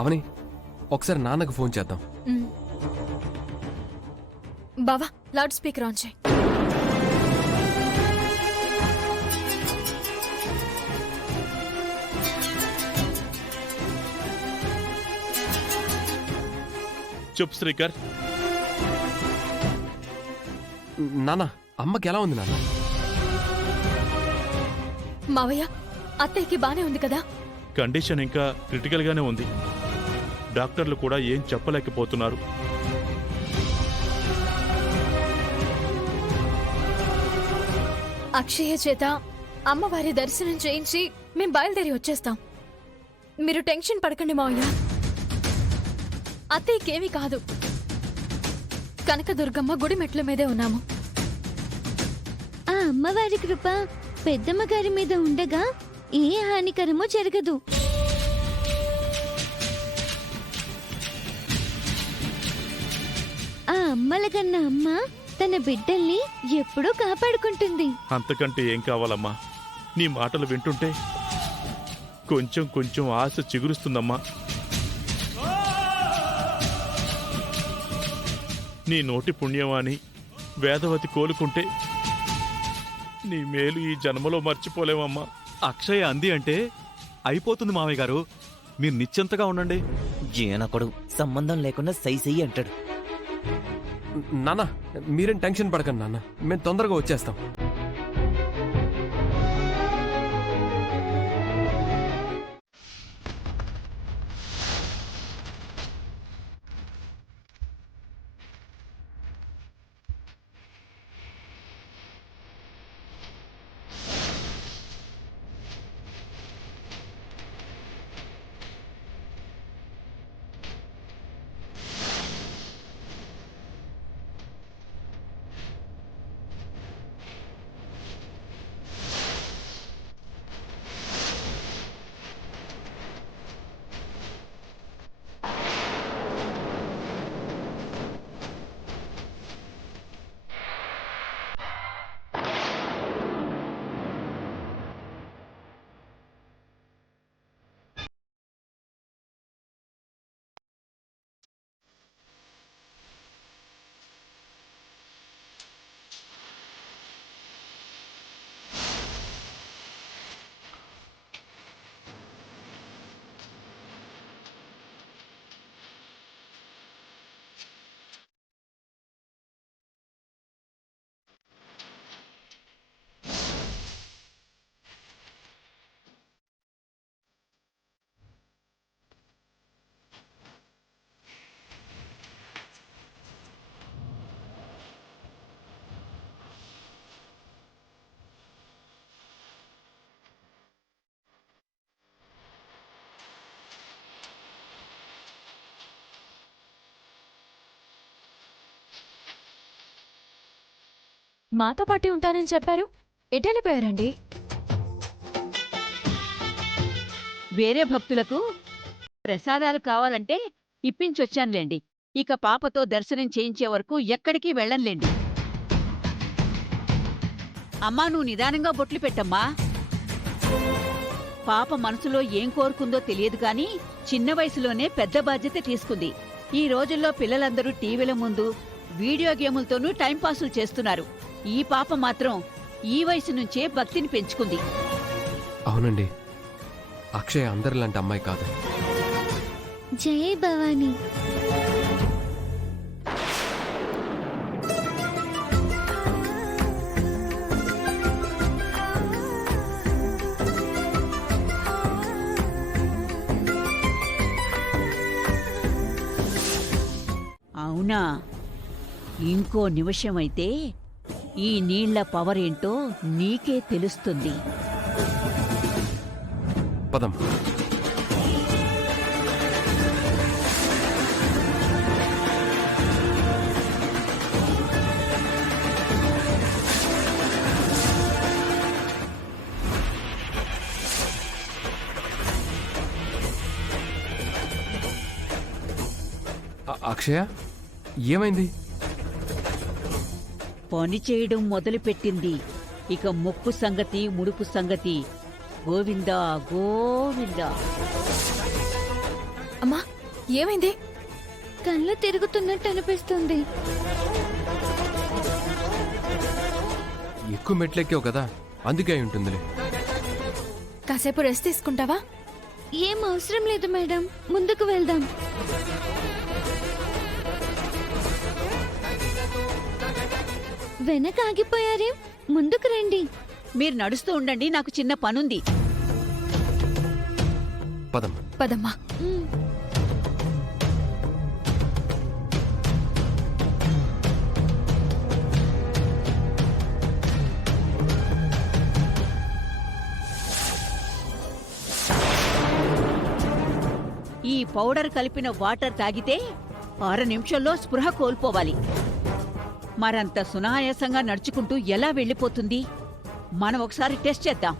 అవని ఒకసారి నాన్నకు ఫోన్ చేద్దాం. బావా లౌడ్ స్పీకర్ ఆన్ చేయి. చెప్పు శ్రీకర్. నాన్న అమ్మకి ఎలా ఉంది నాన్న? మావయ్య అత్తయ్యకి బానే ఉంది కదా? కండిషన్ ఇంకా క్రిటికల్ గానే ఉంది. డాక్టర్లు కూడా ఏం చెప్పలేకపోతున్నారు. అక్షయ చేత అమ్మవారి దర్శనం చేయించి మేం బయలుదేరి వచ్చేస్తాం. మీరు టెన్షన్ పడకండి మావయ్య, అత్తయ్యకేమీ కాదు. కనకదుర్గమ్మ గుడి మెట్ల మీదే ఉన్నాము. ఆ అమ్మవారి కృప పెద్దమ్మ గారి మీద ఉండగా ఏ హానికరమో జరగదు. ఆ అమ్మల కన్నా అమ్మ తన బిడ్డల్ని ఎప్పుడూ కాపాడుకుంటుంది. అంతకంటే ఏం కావాలమ్మా? నీ మాటలు వింటుంటే కొంచెం కొంచెం ఆశ చిగురుస్తుందమ్మా. నీ నోటి పుణ్యమాని వేదవతి కోలుకుంటే నీ మేలు ఈ జన్మలో మర్చిపోలేమమ్మా. అక్షయ అంది అంటే అయిపోతుంది మామయ్య గారు, మీరు నిశ్చింతగా ఉండండి. ఈయనొకడు సంబంధం లేకుండా సై సై అంటాడు. నాన్న మీరేం టెన్షన్ పడకండి నాన్న, మేము తొందరగా వచ్చేస్తాం. మాతో పాటు ఉంటానని చెప్పారు, ఎటెళ్ళిపోయారండి? వేరే భక్తులకు ప్రసాదాలు కావాలంటే ఇప్పించొచ్చానులేండి. ఇక పాపతో దర్శనం చేయించే వరకు ఎక్కడికి వెళ్ళంలేండి. అమ్మా, నువ్వు నిదానంగా బొట్లు పెట్టమ్మా. పాప మనసులో ఏం కోరుకుందో తెలియదు గాని చిన్న వయసులోనే పెద్ద బాధ్యత తీసుకుంది. ఈ రోజుల్లో పిల్లలందరూ టీవీల ముందు వీడియో గేములతోనూ టైంపాసులు చేస్తున్నారు. ఈ పాప మాత్రం ఈ వయసు నుంచే భక్తిని పెంచుకుంది. అవునండి, అక్షయ అందరిలాంటి అమ్మాయి కాదు. జై భవానీ. అవునా? ఇంకో నిమిషమైతే ఈ నీళ్ల పవర్ ఏంటో నీకే తెలుస్తుంది. పదం. అక్షయ ఏమైంది? పని చేయడం మొదలుపెట్టింది. ఇక ముక్కు సంగతి ముడుపు సంగతి గోవిందా గోవిందా. అమ్మా ఏమైంది? కళ్ళు తిరుగుతున్నట్టు అనిపిస్తుంది. ఎక్కువ మెట్లెక్కావు కదా, అందుకే అయి ఉంటుందిలే. కాసేపు రెస్ట్ తీసుకుంటావా? ఏం అవసరం లేదు మేడం, ముందుకు వెళ్దాం. వెనక ఆగిపోయారేం? ముందుకు రండి. మీరు నడుస్తూ ఉండండి, నాకు చిన్న పనుంది. పదమ్మా. పదమ్మా. మ్, ఈ పౌడర్ కలిపిన వాటర్ తాగితే 6 నిమిషంలో స్పృహ కోల్పోవాలి. మరంత సునాయాసంగా నడుచుకుంటూ ఎలా వెళ్ళిపోతుంది? మనం ఒకసారి టెస్ట్ చేద్దాం.